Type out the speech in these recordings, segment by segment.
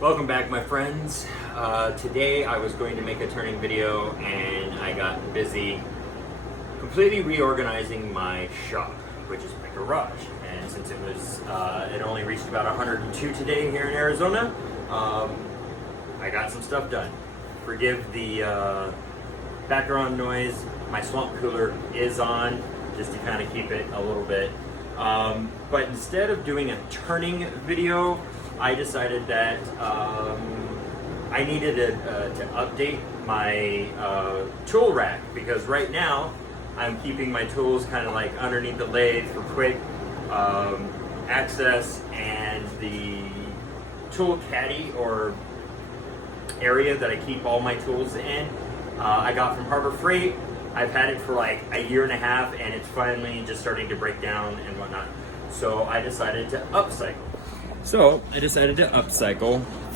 Welcome back, my friends. Today I was going to make a turning video and I got busy completely reorganizing my shop, which is my garage. And since it only reached about 102 today here in Arizona, I got some stuff done. Forgive the background noise. My swamp cooler is on just to kind of keep it a little bit. But instead of doing a turning video, I decided that I needed to update my tool rack, because right now I'm keeping my tools kind of like underneath the lathe for quick access, and the tool caddy or area that I keep all my tools in, I got from Harbor Freight. I've had it for like a year and a half and it's finally just starting to break down and whatnot. So I decided to upcycle.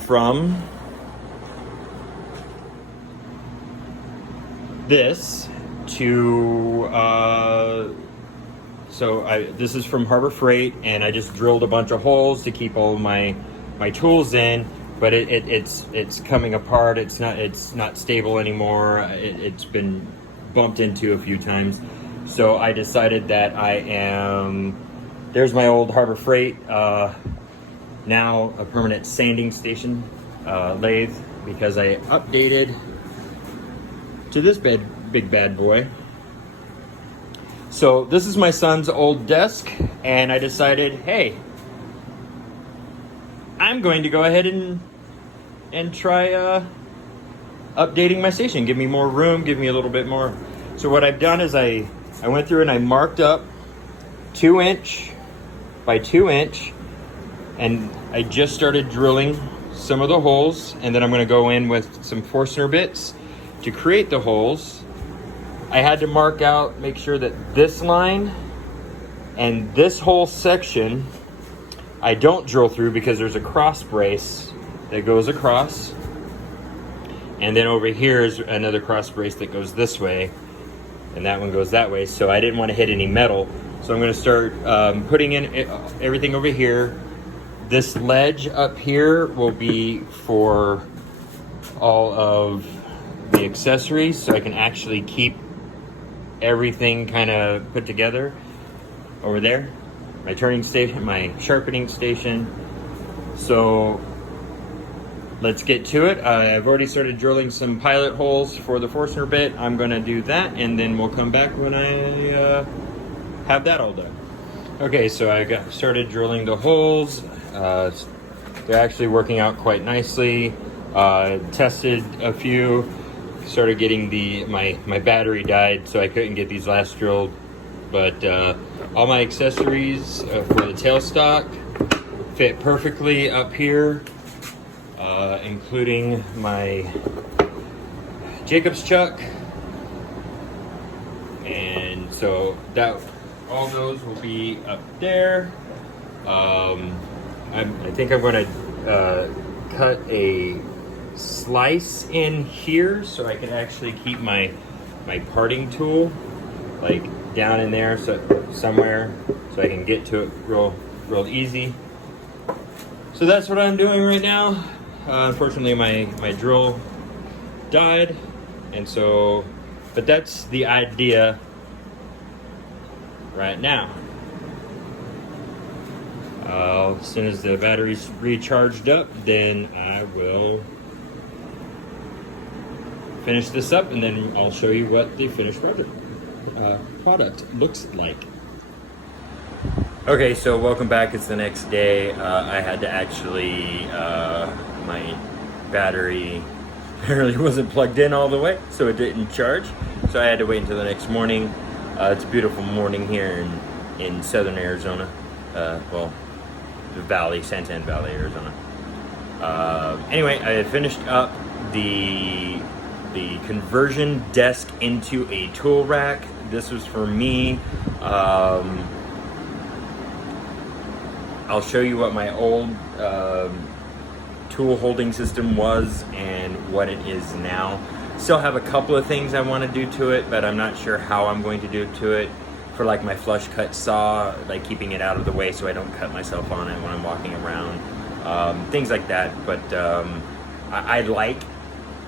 From this to, this is from Harbor Freight, and I just drilled a bunch of holes to keep all my tools in, but it's coming apart. It's not stable anymore. It's been bumped into a few times. So I decided that there's my old Harbor Freight, now a permanent sanding station lathe, because I updated to this big bad boy. So this is my son's old desk, and I decided, hey, I'm going to go ahead and try updating my station. Give me more room, give me a little bit more. So what I've done is I went through and I marked up 2" by 2", and I just started drilling some of the holes, and then I'm going to go in with some Forstner bits to create the holes. I had to mark out, make sure that this line and this whole section I don't drill through, because there's a cross brace that goes across, and then over here is another cross brace that goes this way, and that one goes that way. So I didn't want to hit any metal, so I'm going to start putting in everything over here. This ledge up here will be for all of the accessories, so I can actually keep everything kind of put together. Over there, my turning station, my sharpening station. So let's get to it. I've already started drilling some pilot holes for the Forstner bit. I'm going to do that, and then we'll come back when I have that all done. Okay, so I got started drilling the holes. They're actually working out quite nicely. Tested a few. Started getting my battery died, so I couldn't get these last drilled. But all my accessories for the tailstock fit perfectly up here, including my Jacob's chuck. And so all those will be up there. I think I'm going to cut a slice in here so I can actually keep my parting tool like down in there, somewhere, so I can get to it real easy. So that's what I'm doing right now. Unfortunately, my drill died, and so, but that's the idea right now. As soon as the battery's recharged up, then I will finish this up, and then I'll show you what the finished product looks like. Okay, so welcome back. It's the next day. I had to actually, my battery apparently wasn't plugged in all the way, so it didn't charge. So I had to wait until the next morning. It's a beautiful morning here in southern Arizona. Well, the valley, Santan Valley, Arizona. Anyway, I had finished up the conversion desk into a tool rack. This was for me. I'll show you what my old tool holding system was and what it is now. Still have a couple of things I want to do to it, but I'm not sure how I'm going to do to it. For like my flush cut saw, like keeping it out of the way so I don't cut myself on it when I'm walking around. things like that. But I like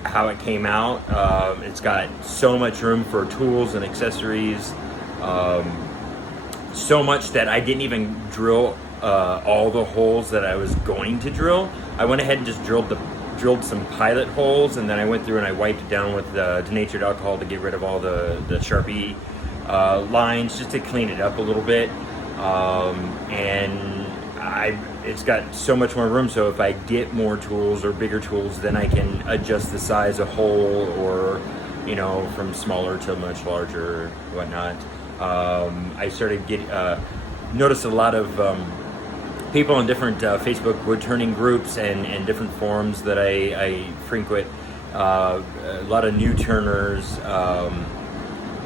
how it came out. It's got so much room for tools and accessories, so much that I didn't even drill all the holes that I was going to drill. I went ahead and just drilled some pilot holes, and then I went through and I wiped it down with denatured alcohol to get rid of all the Sharpie lines, just to clean it up a little bit. And it's got so much more room, so if I get more tools or bigger tools, then I can adjust the size of hole, or, you know, from smaller to much larger, whatnot. I started noticed a lot of people in different Facebook wood turning groups and different forums that I frequent, a lot of new turners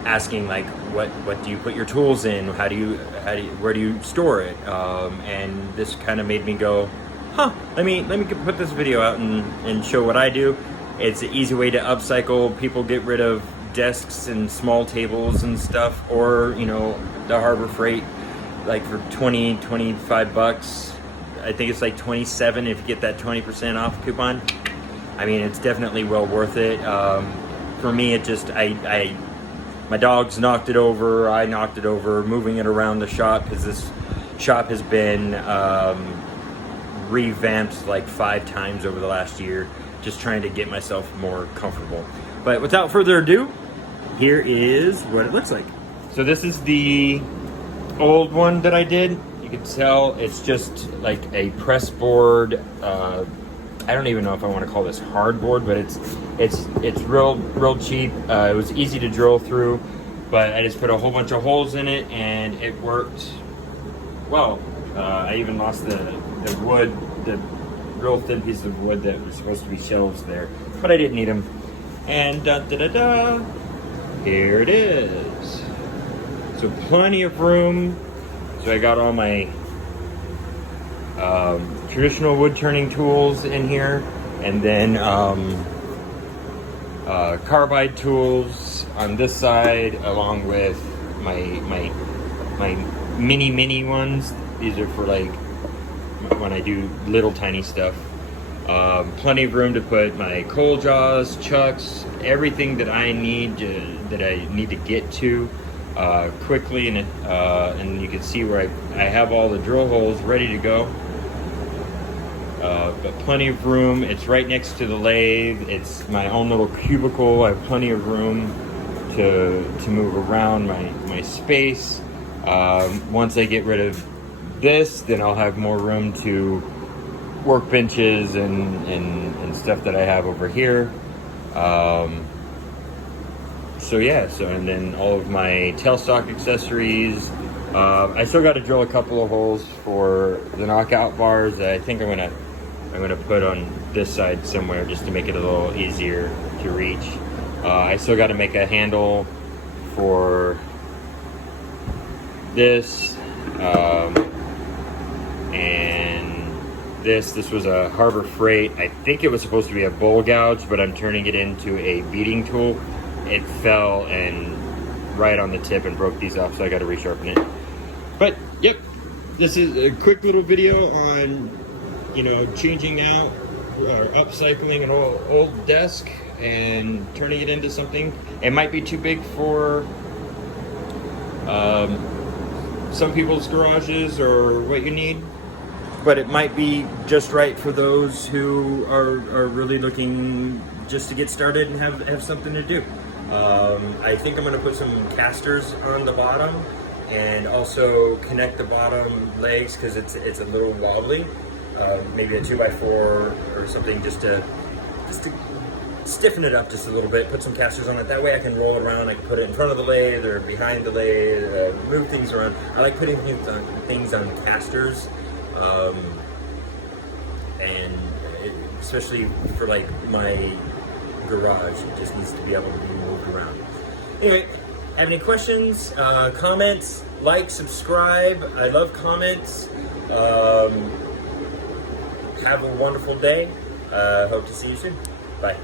asking, like, what do you put your tools in? Where do you store it? And this kind of made me go, let me put this video out and show what I do. It's an easy way to upcycle. People get rid of desks and small tables and stuff, or, you know, the Harbor Freight, like for 25 bucks. I think it's like 27 if you get that 20% off coupon. I mean, it's definitely well worth it. For me, it just, my dogs knocked it over, I knocked it over, moving it around the shop, because this shop has been revamped like 5 times over the last year, just trying to get myself more comfortable. But without further ado, here is what it looks like. So this is the old one that I did. You can tell it's just like a press board. I don't even know if I want to call this hardboard, but it's real cheap. It was easy to drill through, but I just put a whole bunch of holes in it, and it worked well. I even lost the wood, the real thin piece of wood that was supposed to be shelves there, but I didn't need them. And here it is. So plenty of room. So I got all my traditional wood turning tools in here, and then carbide tools on this side, along with my mini ones. These are for like when I do little tiny stuff. Plenty of room to put my coal jaws, chucks, everything that I need to get to quickly, and you can see where I have all the drill holes ready to go. But plenty of room. It's right next to the lathe. It's my own little cubicle. I have plenty of room to move around my space. Once I get rid of this, then I'll have more room to workbenches and stuff that I have over here. So yeah, and then all of my tailstock accessories. I still got to drill a couple of holes for the knockout bars that I think I'm gonna put on this side somewhere, just to make it a little easier to reach. I still got to make a handle for this, and this was a Harbor Freight. I think it was supposed to be a bull gouge, but I'm turning it into a beating tool. It fell and right on the tip and broke these off, so I got to resharpen it. But yep, this is a quick little video on, you know, changing out or upcycling an old desk and turning it into something. It might be too big for some people's garages or what you need, but it might be just right for those who are really looking just to get started and have something to do. I think I'm going to put some casters on the bottom, and also connect the bottom legs, because it's a little wobbly. Maybe a 2x4 or something, just to stiffen it up just a little bit. Put some casters on it. That way I can roll it around. I can put it in front of the lathe or behind the lathe. Move things around. I like putting things on casters, and especially for like my garage, it just needs to be able to be moved around. Anyway, have any questions, comments, like, subscribe. I love comments. Have a wonderful day. Hope to see you soon. Bye.